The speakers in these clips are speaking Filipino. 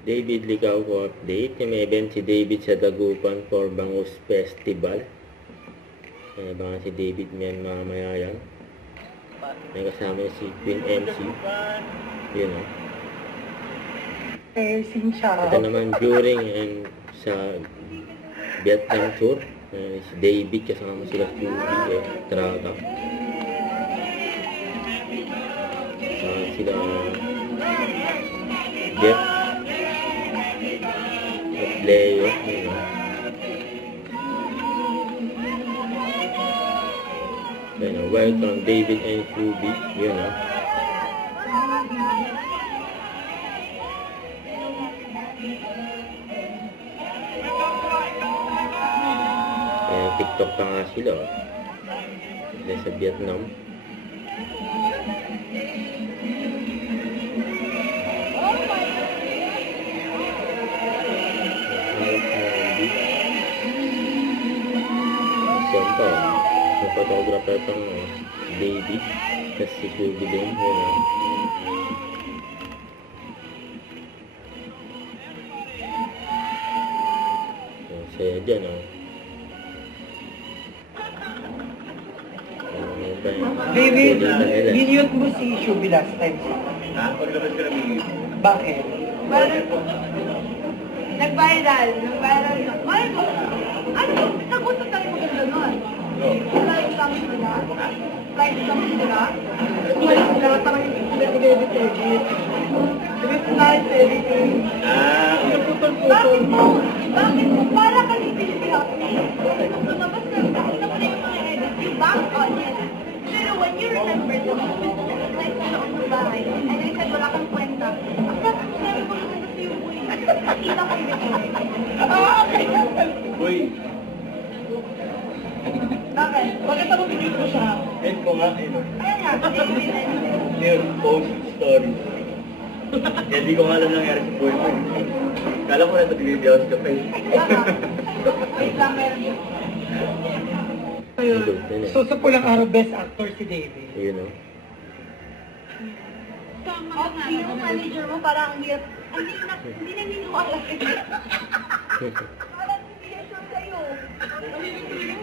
David Licao ko update. May event si David sa Dagupan for Bangus Festival. Baka si David mamaya yan. May kasama si Queen MC. Yun o. Ito naman during and sa Vietnam tour. Si David kasama sila QB Traga. Sila Jeff at Leo. Welcome David and QB. Yun o. TikTok pa nga sila o. Sila sa Vietnam. Siyempre, yung photographer pang David. Tapos si QB din. Yun o. Saya dyan o. David, minute mo si Shubi last time. Ha? Paglabas ka na minute. Bakit? Nag-viral yun. Ay ko, ano? Nagutot tayo maganda nun. Flight kami sila. Flight sila, parang yung baby David. With flight, everything. Bakit mo? Para kasi Pilipinas. Lumabas na yung mga edit. You back on it. Pero when you remember the moment, like sa loob ng bahay, and I said, wala kang kwenta. Ang sabi ko lang kasi yung uwi. Nakita ko yung okay. Uy, Bakit? Bakit ako pinito mo siya? end ko nga, Ayan nga, David and yun, post story. Kaya di ko nga alam nangyari sa boyfriend. Kala ko na ito binibiyawas ka pa eh. wait lang, meron yun. So sa pulang araw, best actor si David. Yun o. Yung manager mo parang ang hirap. Hindi na niniwala sa'yo. Parang hindi yan sure sa'yo.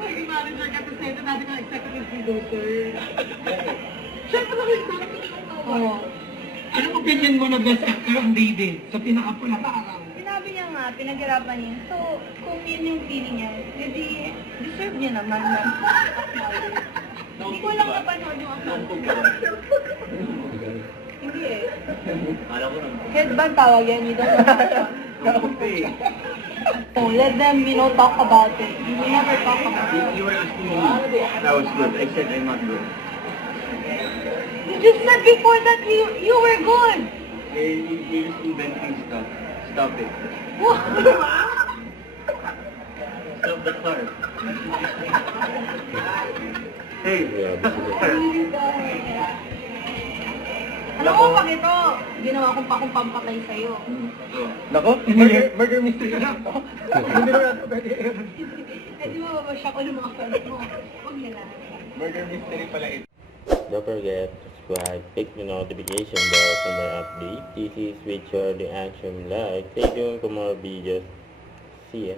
Yung manager ka kasi ito natin ang executive producer. Siyempre lang yung anong opinion mo na best actor ang David sa pinakapulang araw? Sinabi niya nga, pinaghirapan niya. So, kung yun yung feeling niya, edi deserve niya naman na hindi ko lang napanood yung account. Hindi eh. Kala ko na. Headband tawag yan, you don't know. Okay. Oh, let them, talk about it. You never talk about it. You were asking me, that was good. I said I'm not good. You just said before that you were good. You're just inventing stuff. Stop it. What? Stop the car. Hey. Alam mo, pag ito, ginawa kong pampatay sa'yo. Nako? Murder mystery lang to. Hindi na natin pwede Eh, di ba babasya ko ng mga friends mo? Huwag nila. Murder mystery pala ito. Don't forget to subscribe, click the notification bell for more updates. This is Richard the Action Live. Stay tuned for more videos. See ya.